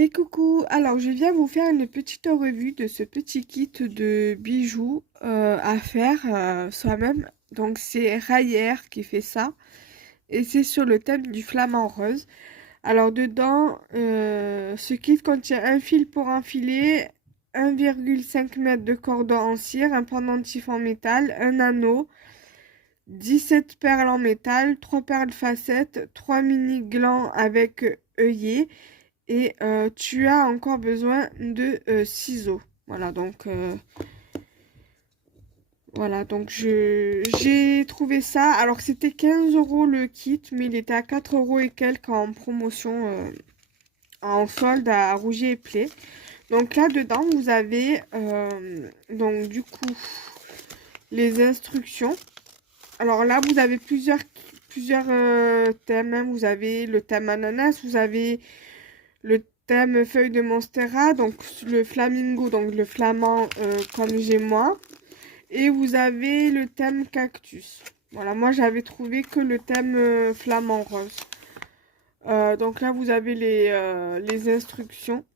Et coucou, alors je viens vous faire une petite revue de ce petit kit de bijoux à faire soi-même. Donc c'est Rayer qui fait ça et c'est sur le thème du flamant rose. Alors dedans, ce kit contient un fil pour enfiler, 1,5 m de cordon en cire, un pendentif en métal, un anneau, 17 perles en métal, 3 perles facettes, 3 mini glands avec œillet. Et tu as encore besoin de ciseaux. Voilà, donc j'ai trouvé ça. Alors c'était 15 euros le kit, mais il était à 4 euros et quelques en promotion, en solde à Rouget et Play. Donc là dedans vous avez donc du coup les instructions. Alors là vous avez plusieurs thèmes, hein. Vous avez le thème ananas, vous avez le thème feuille de Monstera, donc le flamingo, donc le flamand comme j'ai moi. Et vous avez le thème cactus. Voilà, moi j'avais trouvé que le thème flamand rose. Donc là vous avez les instructions.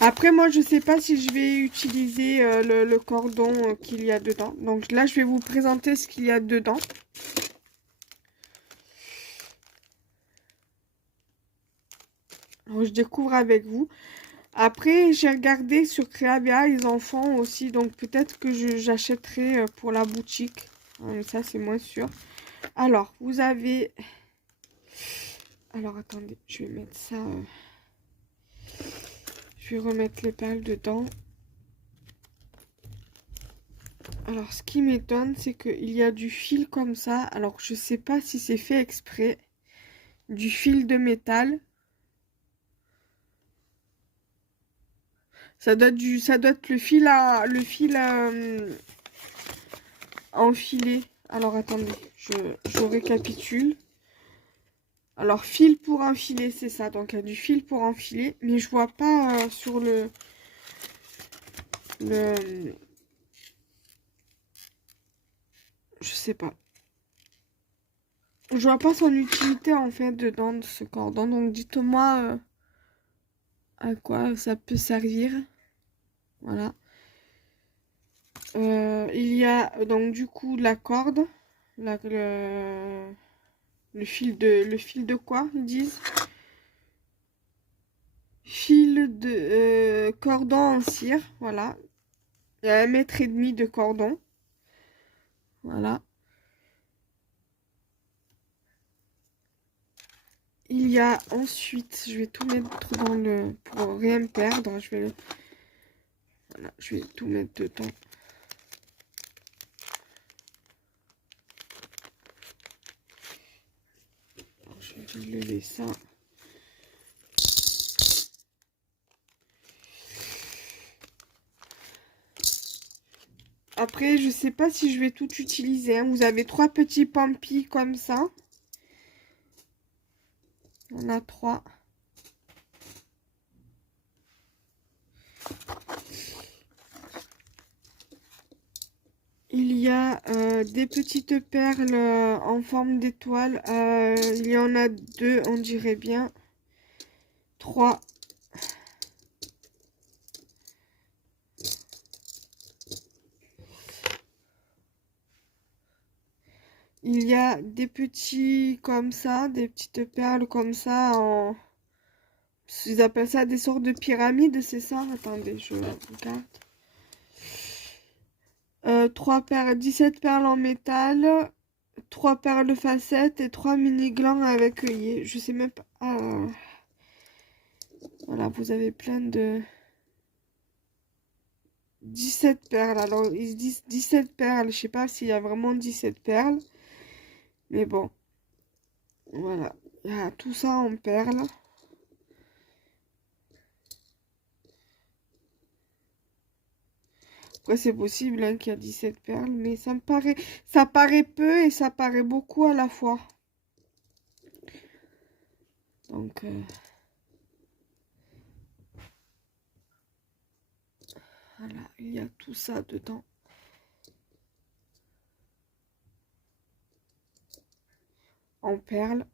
Après moi je sais pas si je vais utiliser le cordon qu'il y a dedans. Donc là je vais vous présenter ce qu'il y a dedans. Alors, je découvre avec vous. Après, j'ai regardé sur Créavia, ils en font aussi, donc peut-être que j'achèterai pour la boutique. Mais ça, c'est moins sûr. Alors, vous avez... Alors, attendez, je vais mettre ça... Je vais remettre les perles dedans. Alors, ce qui m'étonne, c'est qu'il y a du fil comme ça. Alors, je sais pas si c'est fait exprès. Du fil de métal. Ça doit être le fil enfilé. Alors, attendez, je récapitule. Alors, fil pour enfiler, c'est ça. Donc, il y a du fil pour enfiler. Mais je vois pas sur le... Je sais pas. Je vois pas son utilité, en fait, dedans de ce cordon. Donc, dites-moi à quoi ça peut servir. Voilà. Il y a, donc, du coup, la corde. Le fil de quoi, ils disent? Fil de cordon en cire. Voilà. Il y a 1,5 m de cordon. Voilà. Il y a ensuite, je vais tout mettre dans le... Pour rien perdre, voilà, je vais tout mettre dedans. Alors, je vais lever ça. Après, je sais pas si je vais tout utiliser, hein. Vous avez 3 petits pampis comme ça. On a 3. Il y a des petites perles en forme d'étoile. Il y en a 2, on dirait bien. 3. Il y a des petits comme ça, des petites perles comme ça en... Ils appellent ça des sortes de pyramides, c'est ça? Attendez, je regarde. 3 perles, 17 perles en métal, 3 perles facettes et 3 mini glands avec œillet. Je sais même pas. Voilà, vous avez plein de 17 perles. Alors, ils se disent 17 perles. Je sais pas s'il y a vraiment 17 perles. Mais bon, voilà. Il y a tout ça en perles. Après, c'est possible hein, qu'il y a 17 perles, mais ça paraît peu et ça paraît beaucoup à la fois. Donc, voilà, il y a tout ça dedans. En perles.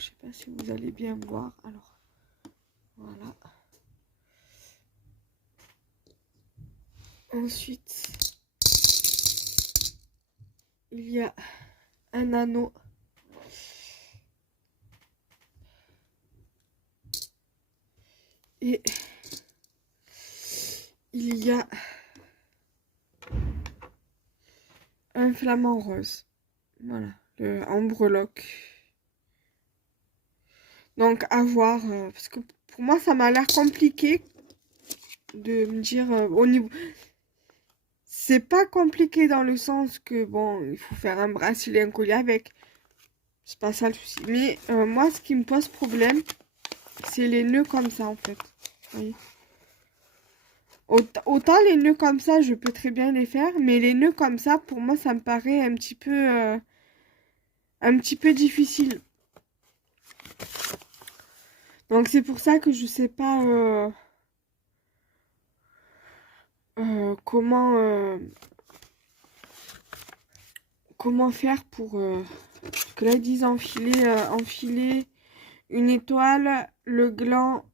je sais pas si vous allez bien voir. Alors, voilà. Ensuite, il y a un anneau. Et il y a un flamant rose. Voilà, en breloque. Donc, à voir. Parce que pour moi, ça m'a l'air compliqué de me dire au niveau... C'est pas compliqué dans le sens que, bon, il faut faire un bracelet, un collier avec. C'est pas ça le souci. Mais moi, ce qui me pose problème, c'est les nœuds comme ça, en fait. Vous voyez, autant les nœuds comme ça, je peux très bien les faire. Mais les nœuds comme ça, pour moi, ça me paraît un petit peu difficile. Donc, c'est pour ça que je sais pas comment faire pour... parce que là, ils disent enfiler une étoile, le gland,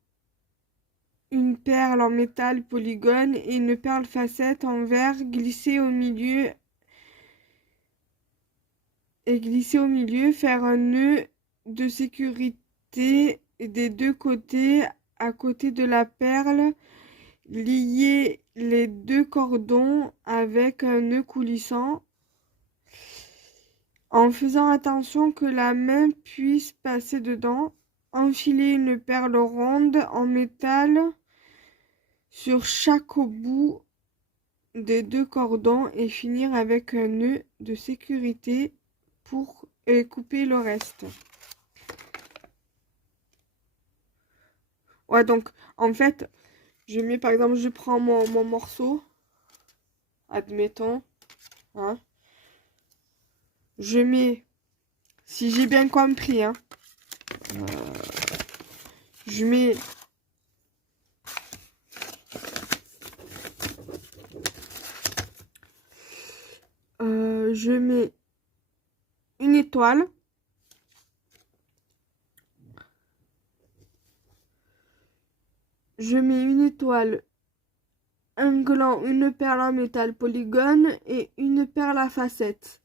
une perle en métal polygone et une perle facette en verre glissée au milieu faire un nœud de sécurité des deux côtés à côté de la perle, lier les deux cordons avec un nœud coulissant en faisant attention que la main puisse passer dedans, enfiler une perle ronde en métal sur chaque bout des deux cordons et finir avec un nœud de sécurité pour couper le reste. Ouais, donc en fait, je mets par exemple, je prends mon morceau, admettons, hein, je mets, si j'ai bien compris, hein, je mets une étoile, un gland, une perle en métal polygone et une perle à facettes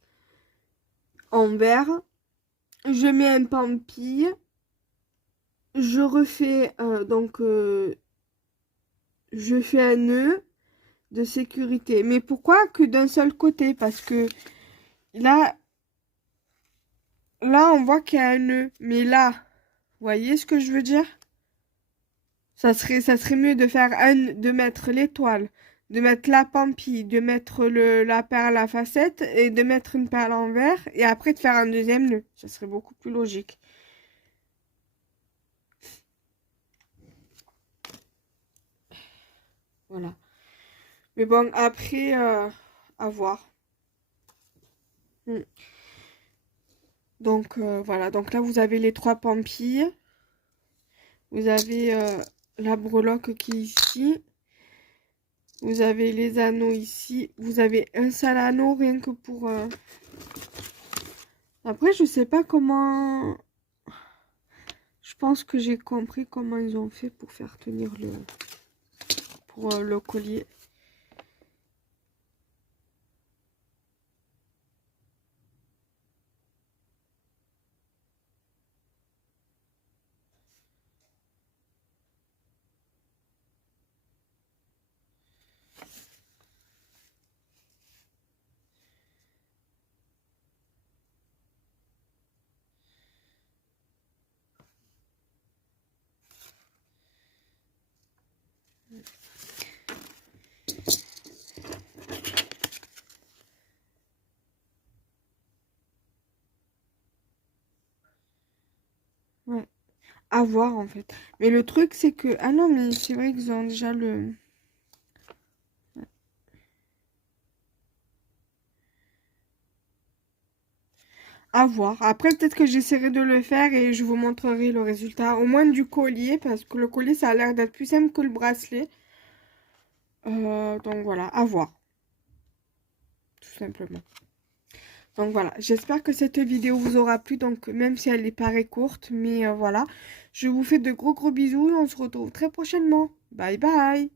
en verre. Je mets un pampille, je refais je fais un nœud de sécurité. Mais pourquoi que d'un seul côté? Parce que là on voit qu'il y a un nœud. Mais là, vous voyez ce que je veux dire? Ça serait mieux de faire de mettre l'étoile, de mettre la pampille, de mettre la perle à facette et de mettre une perle en verre et après de faire un deuxième nœud. Ça serait beaucoup plus logique. Voilà. Mais bon, après, à voir. Donc, voilà. Donc là, vous avez les 3 pampilles. Vous avez la breloque qui est ici. Vous avez les anneaux ici. Vous avez un seul anneau rien que pour... Après, je sais pas comment... Je pense que j'ai compris comment ils ont fait pour faire tenir le collier. Ouais. À voir en fait. Mais le truc c'est que... Ah non mais c'est vrai qu'ils ont déjà le... À voir. Après peut-être que j'essaierai de le faire et je vous montrerai le résultat. Au moins du collier parce que le collier ça a l'air d'être plus simple que le bracelet. Donc voilà, à voir. Tout simplement. Donc voilà, j'espère que cette vidéo vous aura plu, donc même si elle est paraît courte, mais voilà. Je vous fais de gros bisous et on se retrouve très prochainement. Bye bye!